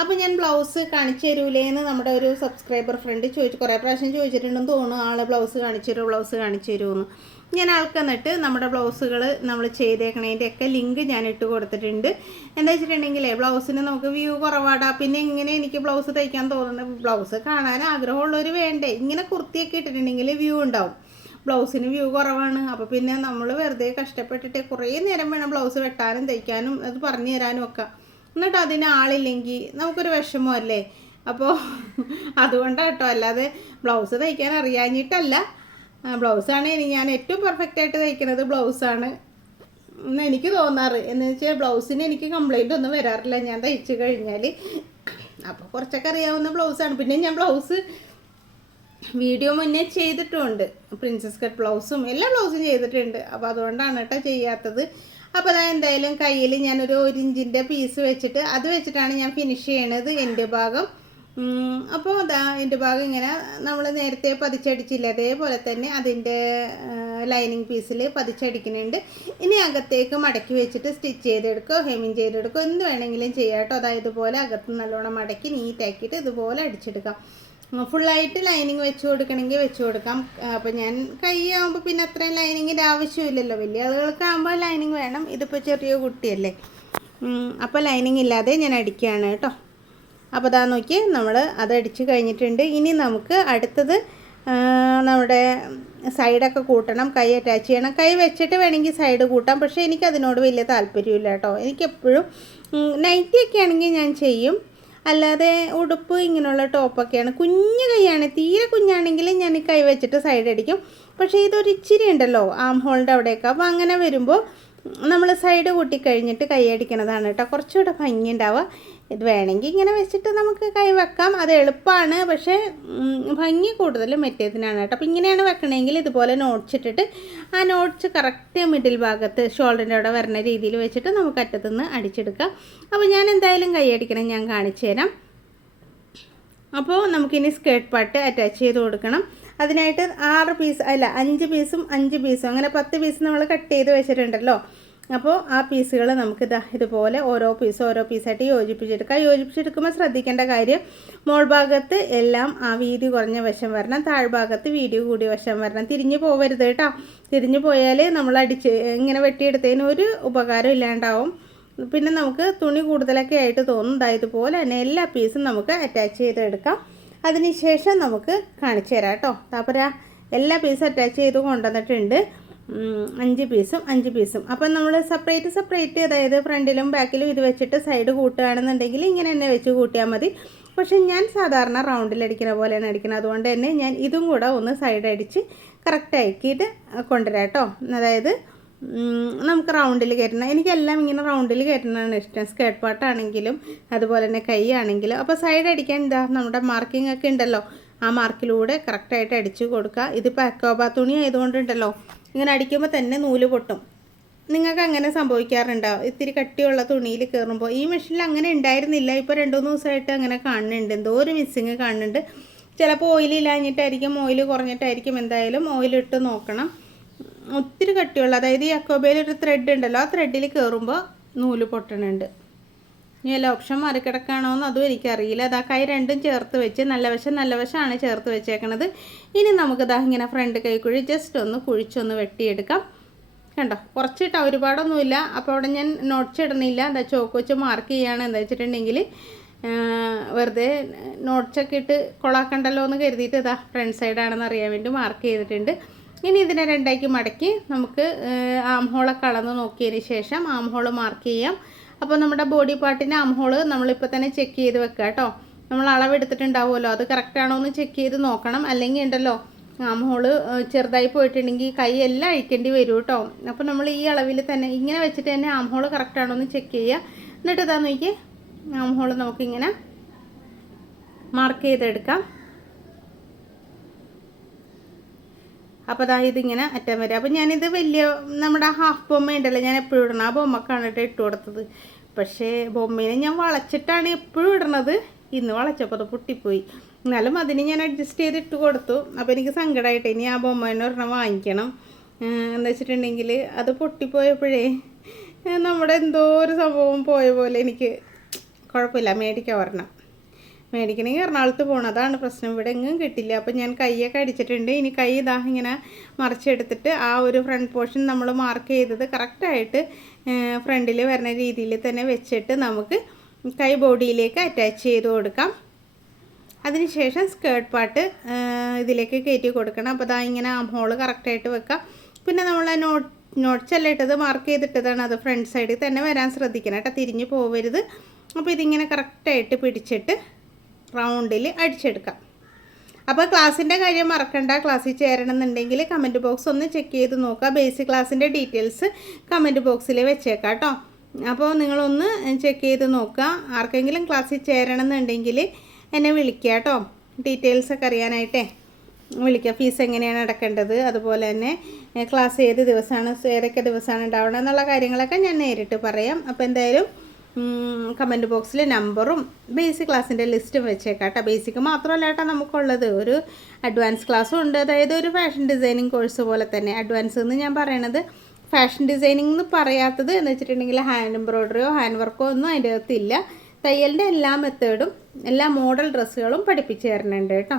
അപ്പോൾ ഞാൻ ബ്ലൗസ് കാണിച്ചു തരൂലേന്ന് നമ്മുടെ ഒരു സബ്സ്ക്രൈബർ ഫ്രണ്ട് ചോദിച്ചു. കുറേ പ്രാവശ്യം ചോദിച്ചിട്ടുണ്ടെന്ന് തോന്നുന്നു ആൾ ബ്ലൗസ് കാണിച്ചു തരുമോ ബ്ലൗസ് കാണിച്ചു തരുമെന്ന് ഞാൻ ആൾക്കെന്നിട്ട് നമ്മുടെ ബ്ലൗസുകൾ നമ്മൾ ചെയ്തേക്കണതിന്റെ ഒക്കെ ലിങ്ക് ഞാൻ ഇട്ട് കൊടുത്തിട്ടുണ്ട്. എന്താ വെച്ചിട്ടുണ്ടെങ്കിൽ ബ്ലൗസിന് നമുക്ക് വ്യൂ കുറവാടാ. പിന്നെ ഇങ്ങനെ എനിക്ക് ബ്ലൗസ് തയ്ക്കാൻ തോന്നുന്നത് ബ്ലൗസ് കാണാൻ ആഗ്രഹമുള്ളവർ വേണ്ടേ? ഇങ്ങനെ കുർത്തിയൊക്കെ ഇട്ടിട്ടുണ്ടെങ്കിൽ വ്യൂ ഉണ്ടാവും. ബ്ലൗസിന് വ്യൂ കുറവാണ്. അപ്പോൾ പിന്നെ നമ്മൾ വെറുതെ കഷ്ടപ്പെട്ടിട്ട് കുറേ നേരം വേണം ബ്ലൗസ് വെട്ടാനും തയ്ക്കാനും അത് പറഞ്ഞു തരാനും ഒക്കെ. എന്നിട്ട് അതിന് ആളില്ലെങ്കിൽ നമുക്കൊരു വിഷമമല്ലേ അപ്പോൾ അതുകൊണ്ടാണ് കേട്ടോ അല്ലാതെ ബ്ലൗസ് തയ്ക്കാൻ അറിയാഞ്ഞിട്ടല്ല. ബ്ലൗസാണ് ഇനി ഞാൻ ഏറ്റവും പെർഫെക്റ്റ് ആയിട്ട് തയ്ക്കുന്നത് ബ്ലൗസാണ് എന്ന് എനിക്ക് തോന്നാറ്. എന്ന് വെച്ചാൽ ബ്ലൗസിന് എനിക്ക് കംപ്ലൈന്റ് ഒന്നും വരാറില്ല. ഞാൻ തയ്ച്ചു കഴിഞ്ഞാൽ അപ്പോൾ കുറച്ചൊക്കെ അറിയാവുന്ന ബ്ലൗസാണ് പിന്നെ ഞാൻ ബ്ലൗസ് വീഡിയോ മുന്നേ ചെയ്തിട്ടുമുണ്ട് പ്രിൻസസ് കട്ട് ബ്ലൗസും എല്ലാ ബ്ലൗസും ചെയ്തിട്ടുണ്ട്. അപ്പോൾ അതുകൊണ്ടാണ് കേട്ടോ ചെയ്യാത്തത്. അപ്പോൾ അതാ എന്തായാലും കയ്യിൽ ഞാനൊരു ഒരു ഇഞ്ചിന്റെ പീസ് വെച്ചിട്ട് അത് വെച്ചിട്ടാണ് ഞാൻ ഫിനിഷ് ചെയ്യണത് എന്റെ ഭാഗം. അപ്പോൾ അതാ എന്റെ ഭാഗം ഇങ്ങനെ നമ്മൾ നേരത്തെ പതിച്ചടിച്ചില്ല? അതേപോലെ തന്നെ അതിന്റെ ലൈനിങ് പീസിൽ പതിച്ചടിക്കുന്നുണ്ട്. ഇനി അകത്തേക്ക് മടക്കി വെച്ചിട്ട് സ്റ്റിച്ച് ചെയ്തെടുക്കുക ഹെമിങ് ചെയ്തെടുക്കുക എന്ത് വേണമെങ്കിലും ചെയ്യാം കേട്ടോ അതായത് പോലെ അകത്ത് നല്ലോണം മടക്കി നീറ്റാക്കിയിട്ട് ഇതുപോലെ അടിച്ചെടുക്കാം. ഫുള്ളായിട്ട് ലൈനിങ് വെച്ച് കൊടുക്കണമെങ്കിൽ വെച്ച് കൊടുക്കാം. അപ്പോൾ ഞാൻ കൈ ആകുമ്പോൾ പിന്നെ അത്രയും ലൈനിങ്ങിന്റെ ആവശ്യമില്ലല്ലോ. വലിയ ആളുകൾക്കാകുമ്പോൾ ലൈനിങ് വേണം. ഇതിപ്പോൾ ചെറിയ കുട്ടിയല്ലേ. അപ്പോൾ ലൈനിങ് ഇല്ലാതെ ഞാൻ അടിക്കുകയാണ് കേട്ടോ. അപ്പോൾ അതാ നോക്കി നമ്മൾ അത് അടിച്ച് കഴിഞ്ഞിട്ടുണ്ട്. ഇനി നമുക്ക് അടുത്തത് നമ്മുടെ സൈഡൊക്കെ കൂട്ടണം. കൈ അറ്റാച്ച് ചെയ്യണം. കൈ വെച്ചിട്ട് വേണമെങ്കിൽ സൈഡ് കൂട്ടാം. പക്ഷേ എനിക്കതിനോട് വലിയ താല്പര്യമില്ല കേട്ടോ. എനിക്കെപ്പോഴും നൈറ്റിയൊക്കെ ആണെങ്കിൽ ഞാൻ ചെയ്യും. അല്ലാതെ ഉടുപ്പ് ഇങ്ങനെയുള്ള ടോപ്പൊക്കെയാണ് കുഞ്ഞു കൈയാണ്. തീരെ കുഞ്ഞാണെങ്കിൽ ഞാൻ കൈ വെച്ചിട്ട് സൈഡ് അടിക്കും. പക്ഷേ ഇതൊരു ഇച്ചിരി ഉണ്ടല്ലോ ആം ഹോളിന്റെ അവിടെയൊക്കെ. അപ്പോൾ അങ്ങനെ വരുമ്പോൾ നമ്മൾ സൈഡ് കൂട്ടിക്കഴിഞ്ഞിട്ട് കൈ അടിക്കണതാണ് കേട്ടോ. കുറച്ചുകൂടെ ഭംഗി ഉണ്ടാവുക. ഇത് വേണമെങ്കിൽ ഇങ്ങനെ വെച്ചിട്ട് നമുക്ക് കൈ വെക്കാം. അത് എളുപ്പമാണ്. പക്ഷേ ഭംഗി കൂടുതലും മറ്റേതിനാണ് കേട്ടോ. അപ്പോൾ ഇങ്ങനെയാണ് വെക്കണമെങ്കിൽ ഇതുപോലെ നോട്ട്സ് ഇട്ടിട്ട് ആ നോട്ട്സ് കറക്റ്റ് മിഡിൽ ഭാഗത്ത് ഷോൾഡറിന്റെ അവിടെ വരുന്ന രീതിയിൽ വെച്ചിട്ട് നമുക്ക് അറ്റത്തുനിന്ന് അടിച്ചെടുക്കാം. അപ്പോൾ ഞാൻ എന്തായാലും കൈ അടിക്കണം. ഞാൻ കാണിച്ചു തരാം. അപ്പോൾ നമുക്കിനി സ്കേർട്ട് പാട്ട് അറ്റാച്ച് ചെയ്ത് കൊടുക്കണം. അതിനായിട്ട് ആറ് പീസ് അല്ല അഞ്ച് പീസും അഞ്ച് പീസും അങ്ങനെ പത്ത് പീസ് നമ്മൾ കട്ട് ചെയ്ത് വെച്ചിട്ടുണ്ടല്ലോ. അപ്പോൾ ആ പീസുകൾ നമുക്ക് ഇതാ ഇതുപോലെ ഓരോ പീസ് ഓരോ പീസായിട്ട് യോജിപ്പിച്ചെടുക്കാം. യോജിപ്പിച്ചെടുക്കുമ്പോൾ ശ്രദ്ധിക്കേണ്ട കാര്യം മോൾ ഭാഗത്ത് എല്ലാം ആ വീതി കുറഞ്ഞ വശം വരണം താഴ്ഭാഗത്ത് വീതി കൂടിയ വശം വരണം. തിരിഞ്ഞു പോവരുത് കേട്ടോ. തിരിഞ്ഞു പോയാൽ നമ്മൾ അടിച്ച് ഇങ്ങനെ വെട്ടിയെടുത്തതിന് ഒരു ഉപകാരം ഇല്ലാണ്ടാവും. പിന്നെ നമുക്ക് തുണി കൂടുതലൊക്കെ ആയിട്ട് തോന്നും. ഇതുപോലെ തന്നെ എല്ലാ പീസും നമുക്ക് അറ്റാച്ച് ചെയ്തെടുക്കാം. അതിനുശേഷം നമുക്ക് കാണിച്ചു തരാം കേട്ടോ. അപ്പോൾ എല്ലാ പീസും അറ്റാച്ച് ചെയ്ത് കൊണ്ടുവന്നിട്ടുണ്ട്. അഞ്ച് പീസും അഞ്ച് പീസും. അപ്പം നമ്മൾ സെപ്പറേറ്റ് സെപ്പറേറ്റ് അതായത് ഫ്രണ്ടിലും ബാക്കിലും ഇത് വെച്ചിട്ട് സൈഡ് കൂട്ടുകയാണെന്നുണ്ടെങ്കിൽ ഇങ്ങനെ തന്നെ വെച്ച് കൂട്ടിയാൽ മതി. പക്ഷെ ഞാൻ സാധാരണ റൗണ്ടിൽ അടിക്കുന്ന പോലെയാണ് അടിക്കുന്നത് അതുകൊണ്ട് തന്നെ ഞാൻ ഇതും കൂടെ ഒന്ന് സൈഡ് അടിച്ച് കറക്റ്റ് ആക്കിയിട്ട് കൊണ്ടുവരാം കേട്ടോ. അതായത് നമുക്ക് റൗണ്ടിൽ കയറ്റണം എനിക്കെല്ലാം ഇങ്ങനെ റൗണ്ടിൽ കയറ്റണമാണ് ഇഷ്ടം. സ്കേർട്ട് പാട്ടാണെങ്കിലും അതുപോലെ തന്നെ കൈ ആണെങ്കിലും. അപ്പോൾ സൈഡ് അടിക്കാൻ എന്താ നമ്മുടെ മാർക്കിംഗ് ഒക്കെ ഉണ്ടല്ലോ. ആ മാർക്കിലൂടെ കറക്റ്റായിട്ട് അടിച്ച് കൊടുക്കുക. ഇതിപ്പോൾ അക്കോബ തുണി ആയതുകൊണ്ടുണ്ടല്ലോ ഇങ്ങനെ അടിക്കുമ്പോൾ തന്നെ നൂൽ പൊട്ടും. നിങ്ങൾക്ക് അങ്ങനെ സംഭവിക്കാറുണ്ടോ? ഇത്തിരി കട്ടിയുള്ള തുണിയിൽ കയറുമ്പോൾ ഈ മെഷീനിൽ അങ്ങനെ ഉണ്ടായിരുന്നില്ല. ഇപ്പോൾ രണ്ടു മൂന്ന് ദിവസമായിട്ട് അങ്ങനെ കാണുന്നുണ്ട്. എന്തോ ഒരു മിസ്സിങ് കാണുന്നുണ്ട്. ചിലപ്പോൾ ഓയിൽ ഇല്ലാഞ്ഞിട്ടായിരിക്കും ഓയിൽ കുറഞ്ഞിട്ടായിരിക്കും എന്തായാലും ഓയിലിട്ട് നോക്കണം. ഒത്തിരി കട്ടിയുള്ള അതായത് ഈ അക്കോബയിൽ ഒരു ത്രെഡ് ഉണ്ടല്ലോ ആ ത്രെഡിൽ കയറുമ്പോൾ നൂൽ പൊട്ടണുണ്ട്. ഇനി വല്ല ഓപ്ഷൻ മറിക്കിടക്കാണോ എന്ന് അതും എനിക്കറിയില്ല. അതാ കൈ രണ്ടും ചേർത്ത് വെച്ച് നല്ല വശം നല്ല വശമാണ് ചേർത്ത് വെച്ചേക്കണത്. ഇനി നമുക്ക് ദാ ഇങ്ങനെ ഫ്രണ്ട് കൈ കുഴി ജസ്റ്റ് ഒന്ന് കുഴിച്ചൊന്ന് വെട്ടിയെടുക്കാം. കണ്ടോ? കുറച്ചിട്ടാ ഒരുപാടൊന്നുമില്ല. അപ്പോൾ അവിടെ ഞാൻ നോട്ട്സ് ഇടണില്ല എന്താ ചോക്ക് വെച്ച് മാർക്ക് ചെയ്യാണ്. എന്താ വെച്ചിട്ടുണ്ടെങ്കിൽ വെറുതെ നോട്ട്സൊക്കെ ഇട്ട് കൊളാക്കണ്ടല്ലോ എന്ന് കരുതിയിട്ട് ഇതാ ഫ്രണ്ട് സൈഡാണെന്ന് അറിയാൻ വേണ്ടി മാർക്ക് ചെയ്തിട്ടുണ്ട്. ഇനി ഇതിനെ രണ്ടാക്കി മടക്കി നമുക്ക് ആം ഹോളൊക്കെ അളന്ന് നോക്കിയതിന് ശേഷം ആം ഹോൾ മാർക്ക് ചെയ്യാം. അപ്പോൾ നമ്മുടെ ബോഡി പാർട്ടിന്റെ അംഹോൾ നമ്മളിപ്പോൾ തന്നെ ചെക്ക് ചെയ്ത് വെക്കുക കേട്ടോ നമ്മൾ അളവെടുത്തിട്ടുണ്ടാവുമല്ലോ അത് കറക്റ്റ് ആണോ എന്ന് ചെക്ക് ചെയ്ത് നോക്കണം. അല്ലെങ്കിൽ ഉണ്ടല്ലോ അംഹോൾ ചെറുതായി പോയിട്ടുണ്ടെങ്കിൽ കൈ എല്ലാം അഴിക്കേണ്ടി വരും കേട്ടോ അപ്പോൾ നമ്മൾ ഈ അളവിൽ തന്നെ ഇങ്ങനെ വെച്ചിട്ട് തന്നെ ആം കറക്റ്റാണോ എന്ന് ചെക്ക് ചെയ്യുക. എന്നിട്ട് ഇതാ നോക്കി ആം ഹോൾ നമുക്കിങ്ങനെ മാർക്ക് ചെയ്തെടുക്കാം. അപ്പോൾ അതാ ഇതിങ്ങനെ അറ്റം വരെ. അപ്പോൾ ഞാനിത് വലിയ നമ്മുടെ ഹാഫ് ബൊമ്മ ഉണ്ടല്ലോ ഞാൻ എപ്പോഴും ഇടണം ആ ബൊമ്മക്കാണ് കേട്ടോ ഇട്ട് കൊടുത്തത്. പക്ഷേ ബൊമ്മേനെ ഞാൻ വളച്ചിട്ടാണ് എപ്പോഴും ഇടണത് ഇന്ന് വളച്ചപ്പോൾ അത് പൊട്ടിപ്പോയി. എന്നാലും അതിന് ഞാൻ അഡ്ജസ്റ്റ് ചെയ്ത് ഇട്ട് കൊടുത്തു. അപ്പോൾ എനിക്ക് സങ്കടമായിട്ട് ഇനി ആ ബൊമ്മേനെ ഒരെണ്ണം വാങ്ങിക്കണം. എന്താ വെച്ചിട്ടുണ്ടെങ്കിൽ അത് പൊട്ടിപ്പോയപ്പോഴേ നമ്മുടെ എന്തോ ഒരു സംഭവം പോയ പോലെ എനിക്ക് കുഴപ്പമില്ല. മേടിക്കാൻ ഒരെണ്ണം. മേടിക്കണമെങ്കിൽ എറണാകുളത്ത് പോകണം അതാണ് പ്രശ്നം. ഇവിടെ എങ്ങും കിട്ടില്ല. അപ്പം ഞാൻ കൈയൊക്കെ അടിച്ചിട്ടുണ്ട്. ഇനി കൈ ഇതാ ഇങ്ങനെ മറിച്ചെടുത്തിട്ട് ആ ഒരു ഫ്രണ്ട് പോർഷൻ നമ്മൾ മാർക്ക് ചെയ്തത് കറക്റ്റായിട്ട് ഫ്രണ്ടിൽ വരുന്ന രീതിയിൽ തന്നെ വെച്ചിട്ട് നമുക്ക് കൈ ബോഡിയിലേക്ക് അറ്റാച്ച് ചെയ്ത് കൊടുക്കാം. അതിനുശേഷം സ്കേർട്ട് പാർട്ട് ഇതിലേക്ക് കയറ്റി കൊടുക്കണം. അപ്പോൾ അതാ ഇങ്ങനെ ആം ഹോൾ കറക്റ്റായിട്ട് വെക്കാം. പിന്നെ നമ്മൾ ആ നോട്ട് നോട്ട്സ് എല്ലാം ഇട്ടത് മാർക്ക് ചെയ്തിട്ടതാണ് അത് ഫ്രണ്ട് സൈഡിൽ തന്നെ വരാൻ ശ്രദ്ധിക്കണം. കേട്ടോ തിരിഞ്ഞ് പോവരുത്. അപ്പോൾ ഇതിങ്ങനെ കറക്റ്റായിട്ട് പിടിച്ചിട്ട് റൗണ്ടിൽ അടിച്ചെടുക്കാം. അപ്പോൾ ക്ലാസ്സിന്റെ കാര്യം മറക്കണ്ട. ക്ലാസ്സിൽ ചേരണമെന്നുണ്ടെങ്കിൽ കമന്റ് ബോക്സ് ഒന്ന് ചെക്ക് ചെയ്ത് നോക്കുക. ബേസിക് ക്ലാസ്സിന്റെ ഡീറ്റെയിൽസ് കമന്റ് ബോക്സിൽ വെച്ചേക്കാം കേട്ടോ. അപ്പോൾ നിങ്ങളൊന്ന് ചെക്ക് ചെയ്ത് നോക്കുക. ആർക്കെങ്കിലും ക്ലാസ്സിൽ ചേരണമെന്നുണ്ടെങ്കിൽ എന്നെ വിളിക്കുക കേട്ടോ. ഡീറ്റെയിൽസ് ഒക്കെ അറിയാനായിട്ടേ വിളിക്കുക. ഫീസ് എങ്ങനെയാണ് അടക്കേണ്ടത്? അതുപോലെ തന്നെ ക്ലാസ് ഏത് ദിവസമാണ് ഏതൊക്കെ ദിവസമാണ് ഉണ്ടാവണം എന്നുള്ള കാര്യങ്ങളൊക്കെ ഞാൻ നേരിട്ട് പറയാം. അപ്പോൾ എന്തായാലും കമന്റ് ബോക്സിൽ നമ്പറും ബേസിക് ക്ലാസ്സിന്റെ ലിസ്റ്റും വെച്ചേക്കാം കേട്ടോ ബേസിക് മാത്രമല്ല കേട്ടോ നമുക്കുള്ളത്. ഒരു അഡ്വാൻസ് ക്ലാസ്സും ഉണ്ട്. അതായത് ഒരു ഫാഷൻ ഡിസൈനിങ് കോഴ്സ് പോലെ തന്നെ. അഡ്വാൻസ് എന്ന് ഞാൻ പറയണത് ഫാഷൻ ഡിസൈനിങ് എന്ന് പറയാത്തത് എന്ന് വെച്ചിട്ടുണ്ടെങ്കിൽ ഹാൻഡ് എംബ്രോയ്ഡറിയോ ഹാൻഡ് വർക്കോ ഒന്നും അതിന്റെ അകത്തില്ല തയ്യലിന്റെ എല്ലാ മെത്തേഡും എല്ലാ മോഡൽ ഡ്രസ്സുകളും പഠിപ്പിച്ചു തരുന്നുണ്ട് കേട്ടോ.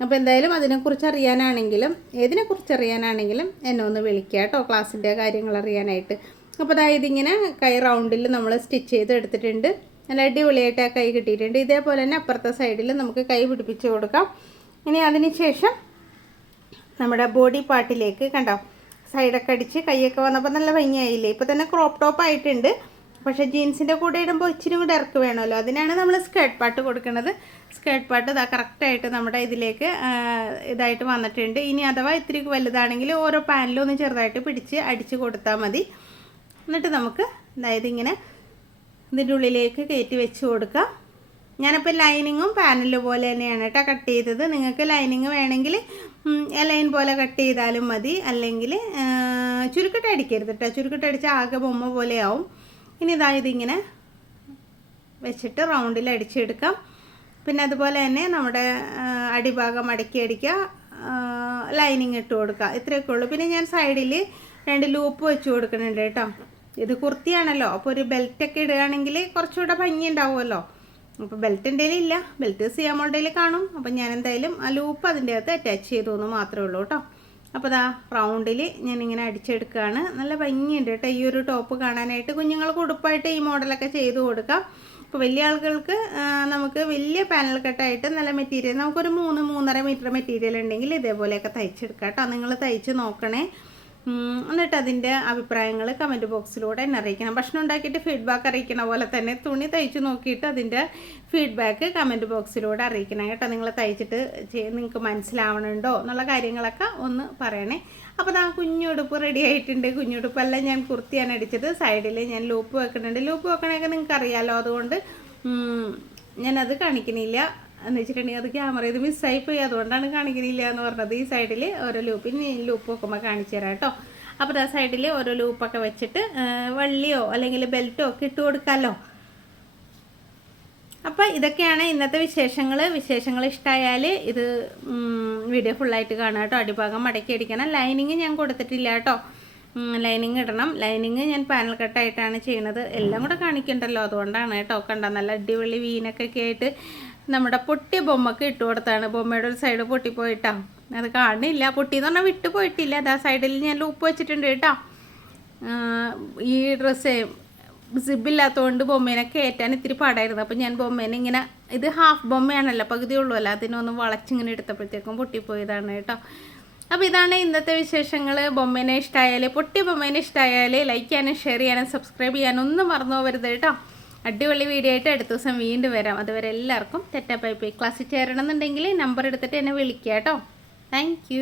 അപ്പോൾ എന്തായാലും അതിനെക്കുറിച്ച് അറിയാനാണെങ്കിലും ഏതിനെക്കുറിച്ച് അറിയാനാണെങ്കിലും എന്നെ ഒന്ന് വിളിക്കുക കേട്ടോ. ക്ലാസ്സിന്റെ കാര്യങ്ങൾ അറിയാനായിട്ട്. അപ്പോൾ അതായത് ഇങ്ങനെ കൈ റൗണ്ടിൽ നമ്മൾ സ്റ്റിച്ച് ചെയ്ത് എടുത്തിട്ടുണ്ട്. നല്ല അടിപൊളിയായിട്ട് ആ കൈ കിട്ടിയിട്ടുണ്ട്. ഇതേപോലെ തന്നെ അപ്പുറത്തെ സൈഡിൽ നമുക്ക് കൈ പിടിപ്പിച്ച് കൊടുക്കാം. ഇനി അതിന് ശേഷം നമ്മുടെ ബോഡി പാർട്ടിലേക്ക് കണ്ടോ സൈഡൊക്കെ അടിച്ച് കൈയൊക്കെ വന്നപ്പോൾ നല്ല ഭംഗിയായില്ലേ? ഇപ്പോൾ തന്നെ ക്രോപ്പ് ടോപ്പ് ആയിട്ടുണ്ട്. പക്ഷേ ജീൻസിന്റെ കൂടെ ഇടുമ്പോൾ ഇച്ചിരി കൂടെ ഇറക്ക് വേണമല്ലോ. അതിനാണ് നമ്മൾ സ്കേർട്ട് പാട്ട് കൊടുക്കുന്നത്. സ്കേർട്ട് പാട്ട് ഇതാ കറക്റ്റായിട്ട് നമ്മുടെ ഇതിലേക്ക് ഇതായിട്ട് വന്നിട്ടുണ്ട്. ഇനി അഥവാ ഇത്തിരി വലുതാണെങ്കിൽ ഓരോ പാനിലും ഒന്ന് ചെറുതായിട്ട് പിടിച്ച് അടിച്ച് കൊടുത്താൽ മതി. എന്നിട്ട് നമുക്ക് അതായത് ഇങ്ങനെ ഇതിന്റെ ഉള്ളിലേക്ക് കയറ്റി വെച്ച് കൊടുക്കാം. ഞാനിപ്പോൾ ലൈനിങ്ങും പാനൽ പോലെ തന്നെയാണ് കേട്ടോ കട്ട് ചെയ്തത്. നിങ്ങൾക്ക് ലൈനിങ് വേണമെങ്കിൽ ലൈൻ പോലെ കട്ട് ചെയ്താലും മതി. അല്ലെങ്കിൽ ചുരുക്കിട്ട് അടിക്കരുത് കേട്ടോ. ചുരുക്കിട്ട് അടിച്ചാൽ ആകെ ബൊമ്മ പോലെയാവും ഇനി ഇതാ ഇതിങ്ങനെ വെച്ചിട്ട് റൗണ്ടിൽ അടിച്ചെടുക്കാം. പിന്നെ അതുപോലെ തന്നെ നമ്മുടെ അടിഭാഗം അടക്കി അടിക്കുക ലൈനിങ് ഇട്ട് കൊടുക്കുക. ഇത്രയൊക്കെ ഉള്ളൂ. പിന്നെ ഞാൻ സൈഡിൽ രണ്ട് ലൂപ്പ് വെച്ച് കൊടുക്കുന്നുണ്ട് കേട്ടോ. ഇത് കുർത്തിയാണല്ലോ. അപ്പോൾ ഒരു ബെൽറ്റൊക്കെ ഇടുകയാണെങ്കിൽ കുറച്ചുകൂടെ ഭംഗി ഉണ്ടാവുമല്ലോ. അപ്പോൾ ബെൽറ്റ് എന്റെ ഇല്ല. ബെൽറ്റ് സിയാമോളുടെ കാണും. അപ്പോൾ ഞാൻ എന്തായാലും ആ ലൂപ്പ് അതിന്റെ അകത്ത് അറ്റാച്ച് ചെയ്തു എന്ന് മാത്രമേ ഉള്ളൂ കേട്ടോ. അപ്പോൾ ദാ റൗണ്ടിൽ ഞാനിങ്ങനെ അടിച്ചെടുക്കുകയാണ്. നല്ല ഭംഗിയുണ്ട് കേട്ടോ. ഈ ഒരു ടോപ്പ് കാണാനായിട്ട് കുഞ്ഞുങ്ങൾക്ക് ഉടുപ്പായിട്ട് ഈ മോഡലൊക്കെ ചെയ്ത് കൊടുക്കാം. അപ്പോൾ വലിയ ആളുകൾക്ക് നമുക്ക് വലിയ പാനൽ കട്ടായിട്ട് നല്ല മെറ്റീരിയൽ നമുക്കൊരു മൂന്ന് മൂന്നര മീറ്റർ മെറ്റീരിയൽ ഉണ്ടെങ്കിൽ ഇതേപോലെയൊക്കെ തയ്ച്ചെടുക്കാം കേട്ടോ. നിങ്ങൾ തയ്ച്ച് നോക്കണേ. എന്നിട്ട് അതിന്റെ അഭിപ്രായങ്ങൾ കമന്റ് ബോക്സിലൂടെ എന്നെ അറിയിക്കണം. ഭക്ഷണം ഉണ്ടാക്കിയിട്ട് ഫീഡ്ബാക്ക് അറിയിക്കണ പോലെ തന്നെ തുണി തയ്ച്ച് നോക്കിയിട്ട് അതിന്റെ ഫീഡ്ബാക്ക് കമന്റ് ബോക്സിലൂടെ അറിയിക്കണം കേട്ടോ. നിങ്ങൾ തയ്ച്ചിട്ട് നിങ്ങൾക്ക് മനസ്സിലാവണുണ്ടോ എന്നുള്ള കാര്യങ്ങളൊക്കെ ഒന്ന് പറയണേ. അപ്പോൾ ഞാൻ കുഞ്ഞുടുപ്പ് റെഡി ആയിട്ടുണ്ട്. കുഞ്ഞുടുപ്പെല്ലാം ഞാൻ കുർത്തിയാണ് അടിച്ചത്. സൈഡിൽ ഞാൻ ലൂപ്പ് വെക്കുന്നുണ്ട്. ലൂപ്പ് വെക്കണമൊക്കെ നിങ്ങൾക്ക് അറിയാമല്ലോ അതുകൊണ്ട് ഞാനത് കാണിക്കണില്ല. എന്ന് വെച്ചിട്ടുണ്ടെങ്കിൽ അത് ക്യാമറ ഇത് മിസ്സായി പോയി. അതുകൊണ്ടാണ് കാണിക്കുന്നില്ല എന്ന് പറഞ്ഞത്. ഈ സൈഡിൽ ഓരോ ലൂപ്പിന് ലൂപ്പ് വെക്കുമ്പോൾ കാണിച്ചു തരാം കേട്ടോ. അപ്പോൾ ആ സൈഡിൽ ഓരോ ലൂപ്പൊക്കെ വെച്ചിട്ട് വള്ളിയോ അല്ലെങ്കിൽ ബെൽറ്റോ ഒക്കെ ഇട്ട് കൊടുക്കാമല്ലോ അപ്പോൾ ഇതൊക്കെയാണ് ഇന്നത്തെ വിശേഷങ്ങൾ വിശേഷങ്ങൾ ഇഷ്ടമായാൽ ഇത് വീഡിയോ ഫുള്ളായിട്ട് കാണാം കേട്ടോ. അടിഭാഗം മടക്കി അടിക്കണം. ലൈനിങ് ഞാൻ കൊടുത്തിട്ടില്ല കേട്ടോ. ലൈനിങ് ഇടണം. ലൈനിങ് ഞാൻ പാനൽ കട്ടായിട്ടാണ് ചെയ്യണത് എല്ലാം കൂടെ കാണിക്കണ്ടല്ലോ. അതുകൊണ്ടാണ് കേട്ടോ. കണ്ട? നല്ല അടിപൊളി വീനൊക്കെ ആയിട്ട് നമ്മുടെ പൊട്ടിയ ബൊമ്മക്ക് ഇട്ട് കൊടുത്താണ്. ബൊമ്മയുടെ ഒരു സൈഡ് പൊട്ടിപ്പോയിട്ടാ അത് കാണില്ല. പൊട്ടി എന്ന് പറഞ്ഞാൽ വിട്ടു പോയിട്ടില്ല. ആ സൈഡിൽ ഞാൻ ലൂപ്പ് വെച്ചിട്ടുണ്ട് കേട്ടോ. ഈ ഡ്രസ്സ് സിബില്ലാത്തതുകൊണ്ട് ബൊമ്മേനെ കയറ്റാൻ ഇത്തിരി പാടായിരുന്നു. അപ്പോൾ ഞാൻ ബൊമ്മേനെ ഇങ്ങനെ ഇത് ഹാഫ് ബൊമ്മയാണല്ലോ പകുതി ഉള്ളുമല്ലോ അതിനൊന്ന് വളച്ചിങ്ങനെ എടുത്തപ്പോഴത്തേക്കും പൊട്ടിപ്പോയതാണ് കേട്ടോ. അപ്പോൾ ഇതാണ് ഇന്നത്തെ വിശേഷങ്ങൾ ബൊമ്മേനെ ഇഷ്ടമായാൽ പൊട്ടിയ ബൊമ്മേനെ ഇഷ്ടമായാൽ ലൈക്ക് ചെയ്യാനും ഷെയർ ചെയ്യാനും സബ്സ്ക്രൈബ് ചെയ്യാനും ഒന്നും മറന്നു പോകരുത് കേട്ടോ. അടിപൊളി വീഡിയോ ആയിട്ട് അടുത്ത ദിവസം വീണ്ടും വരാം. അതുവരെ എല്ലാവർക്കും തെറ്റാ പൈപ്പ് ക്ലാസ്സിൽ ചേരണമെന്നുണ്ടെങ്കിൽ നമ്പർ എടുത്തിട്ട് എന്നെ വിളിക്കുക കേട്ടോ. താങ്ക്